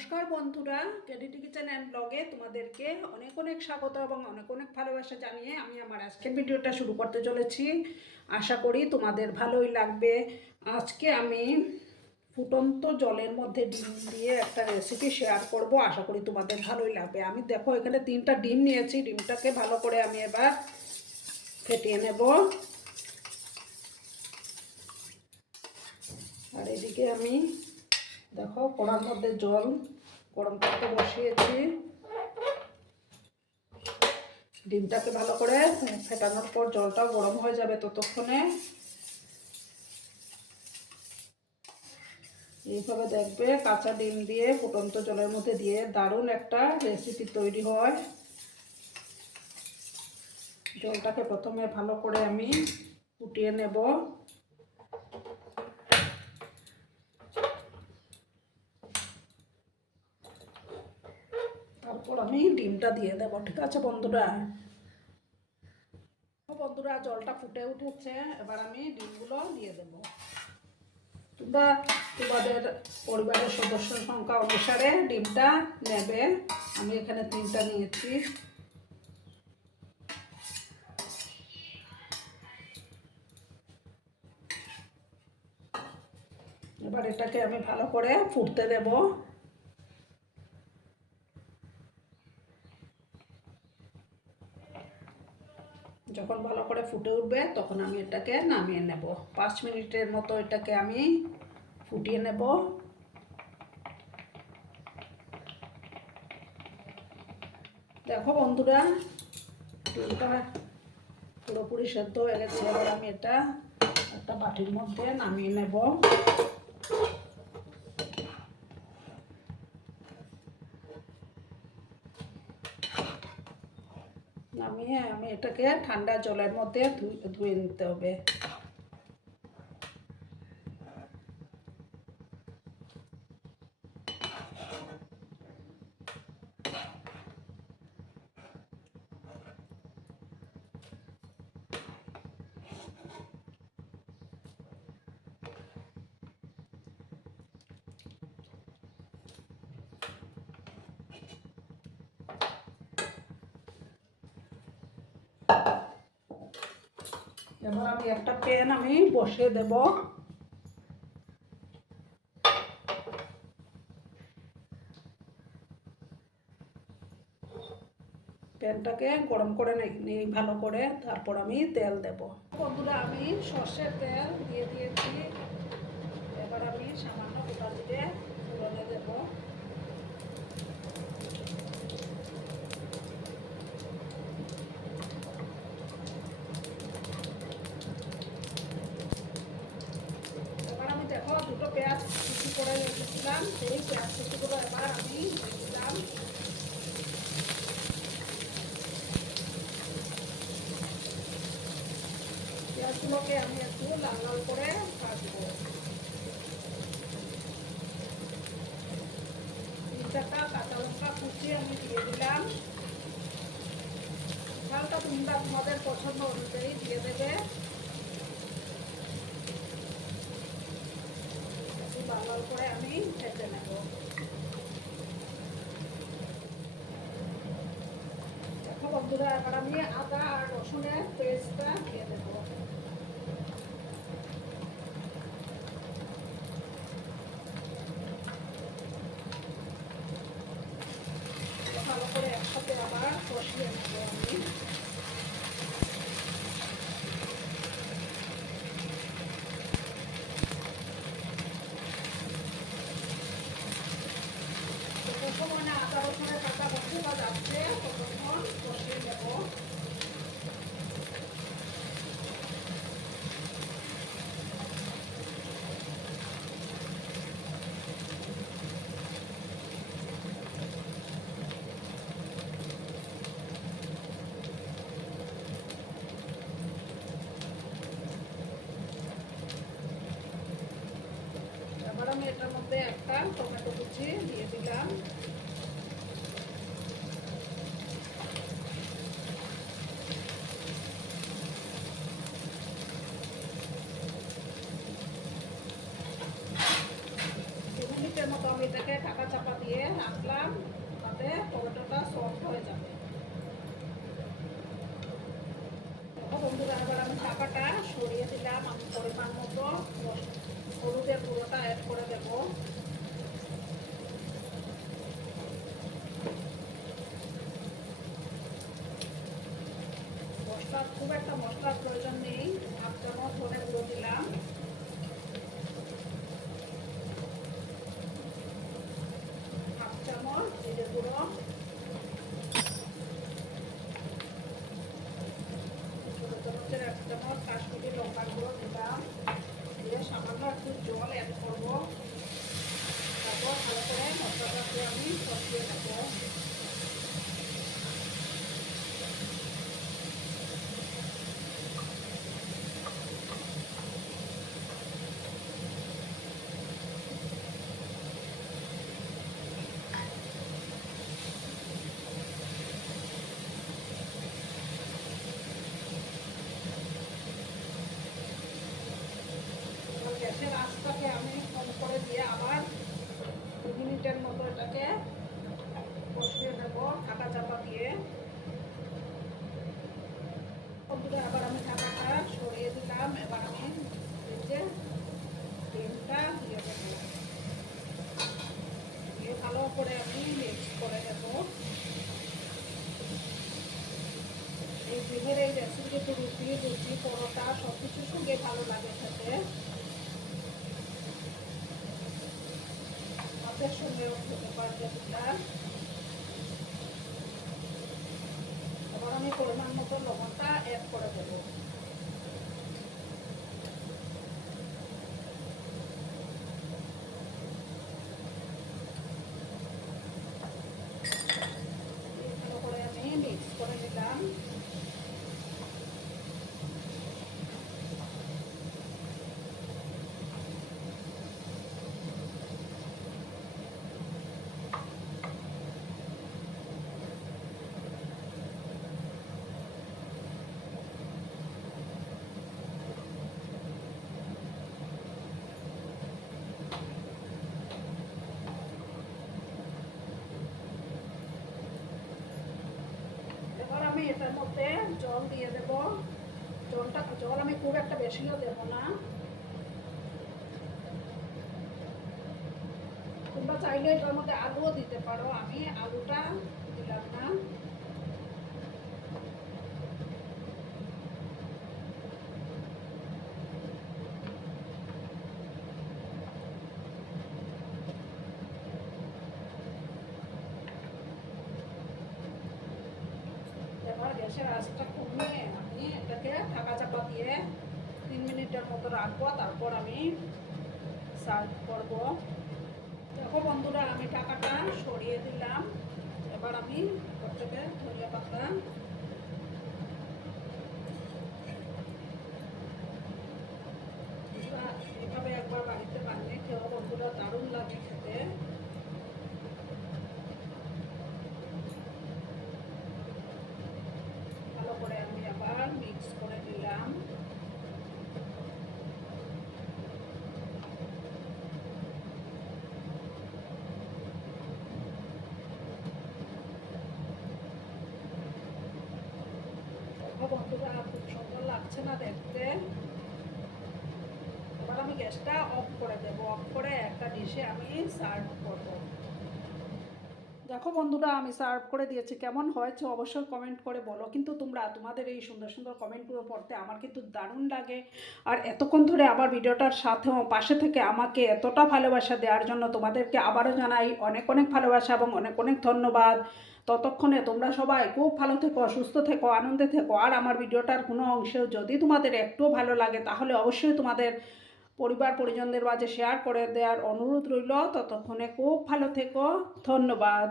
নমস্কার বন্ধুরা, কেডিটি kitchen and ব্লগে তোমাদেরকে অনেক অনেক স্বাগত এবং অনেক অনেক ভালোবাসা জানিয়ে আমি আমার আজকের ভিডিওটা শুরু করতে চলেছি। আশা করি তোমাদের ভালোই লাগবে। আজকে আমি ফুটন্ত জলের মধ্যে ডিম দিয়ে একটা রেসিপি শেয়ার করব। আশা করি তোমাদের ভালোই লাগবে। আমি দেখো এখানে 3টা ডিম নিয়েছি। ডিমটাকে ভালো করে আমি এবার ফেটিয়ে নেব। আর এদিকে আমি দেখো কড়ার মধ্যে জল গরম করতে বসিয়েছি। ডিমটাকে ভালো করে ফেটানোর পর জলটাও গরম হয়ে যাবে ততক্ষণে। এইভাবে দেখবে কাঁচা ডিম দিয়ে ফুটন্ত জলের মধ্যে দিয়ে দারুণ একটা রেসিপি তৈরি হয়। জলটাকে প্রথমে ভালো করে আমি ফুটিয়ে নেব। তারপর আমি ডিমটা দিয়ে দেবো। ঠিক আছে বন্ধুরা? জলটা ফুটে উঠেছে, এবার আমি ডিমগুলো দিয়ে দেবো। তোমরা তোমাদের পরিবারের সদস্য সংখ্যা অনুসারে ডিমটা নেবে। আমি এখানে 3টা নিয়েছি। এবার এটাকে আমি ভালো করে ফুটতে দেব। যখন ভালো করে ফুটে উঠবে তখন আমি এটাকে নামিয়ে নেব। 5 মিনিটের মতো এটাকে আমি ফুটিয়ে নেব। দেখো বন্ধুরা, ডিমটা পুরোপুরি সেদ্ধ হয়ে গেছে। এবার আমি এটা একটা বাটির মধ্যে নামিয়ে নেব। নামিয়ে আমি এটাকে ঠান্ডা জলের মধ্যে ধুয়ে নিতে হবে। এবার আমি একটা প্যান আমি বসিয়ে দেব। প্যানটাকে গরম করে নিই ভালো করে, তারপর আমি তেল দেব। বন্ধুরা, আমি সর্ষের তেল দিয়ে দিয়েছি। এবার আমি সামান্য গোটা জিরে ফোড়নে দেব। এবার আমি দেখো 2টো পেঁয়াজ কুচি করে রেখেছিলাম, সেই পেঁয়াজ কুচিগুলো এবার আমি দিয়ে দিলাম। পেঁয়াজগুলোকে আমি একটু লাল লাল করে ভাজবো। 3-4টা কাঁচা লঙ্কা কুচি আমি দিয়ে দিলাম। ঝালটা তোমরা তোমাদের পছন্দ অনুযায়ী দিয়ে দেবে। একটু লাল লাল করে আমি ভেজে নেব। দেখো বন্ধুরা, এবার আমি আদা আর রসুনের পেস্টটা দিয়ে দেবো। ভালো করে একসাথে আবার কষিয়ে নেব আমি। যতক্ষণ আদা রসুনের কাঁচা গন্ধটা যাচ্ছে ততক্ষণ কষিয়ে নেব। এবার আমি এটার মধ্যে একটা টমেটো কুচি দিয়ে দিলাম। মিনিটের মতো আমি এটাকে ঢাকা চাপা দিয়ে রাখলাম, তাতে টমেটোটা সফট হয়ে যাবে। বন্ধুরা এবার আমি ঢাকাটা সরিয়ে দিলাম। আমি পরিমাণ মতো হলুদের গুঁড়োটা অ্যাড করে দেব। মশলা খুব একটা মশলার প্রয়োজন নেই। হাফ চামচ ধনে গুঁড়ো দিলাম, হাফ চামচ জিরে গুঁড়ো, ছোটো চামচের 1 চামচ কাশ্মীরি লঙ্কার গুঁড়ো দিলাম। দিয়ে সামান্য একটু জল অ্যাড করবো। তারপর ভালো করে মশলাটাকে আমি কষিয়ে নেবো। গ্যাসের আঁচটাকে আমি কম করে দিয়ে আবার 2 মিনিটের মতো এটাকে কষিয়ে নেব ঢাকা চাপা দিয়ে। আবার আমি ঢাকাটা সরিয়ে দিলাম। এবার আমি ডিমটা দিয়ে দেবো, দিয়ে ভালো করে আমি মিক্স করে দেব। এই ডিমের এই রেসিপিতে রুটি লুচি পরোটা সব কিছুর সঙ্গে ভালো লাগে খেতে, ভাতের সঙ্গেও খেতে পারবে এটা। এবার আমি পরিমাণ মতো লবণটা অ্যাড করে দেবো। ভালো করে আমি মিক্স করে নিলাম। এবার আমি এটার মধ্যে জল দিয়ে দেব। জল আমি খুব একটা বেশিও দেব না। তোমরা চাইলে এটার মধ্যে আলুও দিতে পারো, আমি আলুটা দিলাম না। এবার গ্যাসের আঁচটা কমিয়ে আমি এটাকে ঢাকা চাপা দিয়ে 3 মিনিটের মতো রাখবো। তারপর আমি সার্ভ করব। দেখো বন্ধুরা আমি ঢাকাটা সরিয়ে দিলাম। এবার আমি উপর থেকে ধনিয়া পাতা, এভাবে একবার বাড়িতে বানিয়ে খেও বন্ধুরা, দারুণ লাগে খেতে। ভালো করে আমি আবার মিক্স করে দিলাম। বন্ধুরা খুব সুন্দর লাগছে না দেখতে। এবার আমি গ্যাসটা অফ করে দেব। অফ করে একটা ডিশে আমি সার্ভ করব। দেখো বন্ধুরা আমি সার্ভ করে দিয়েছি। কেমন হয়েছে অবশ্যই কমেন্ট করে বলো। কিন্তু তোমাদের এই সুন্দর সুন্দর কমেন্টগুলো পড়তে আমার কিন্তু দারুণ লাগে। আর এতক্ষণ ধরে আমার ভিডিওটার সাথেও পাশে থেকে আমাকে এতটা ভালোবাসা দেওয়ার জন্য তোমাদেরকে আবারও জানাই অনেক অনেক ভালোবাসা এবং অনেক অনেক ধন্যবাদ। ততক্ষণে তোমরা সবাই খুব ভালো থেকো, সুস্থ থেকো, আনন্দে থেকো। আর আমার ভিডিওটার কোনো অংশেও যদি তোমাদের একটু ভালো লাগে তাহলে অবশ্যই তোমাদের পরিবার পরিজনদের মাঝে শেয়ার করে দেওয়ার অনুরোধ রইল। ততক্ষণে খুব ভালো থেকো। ধন্যবাদ।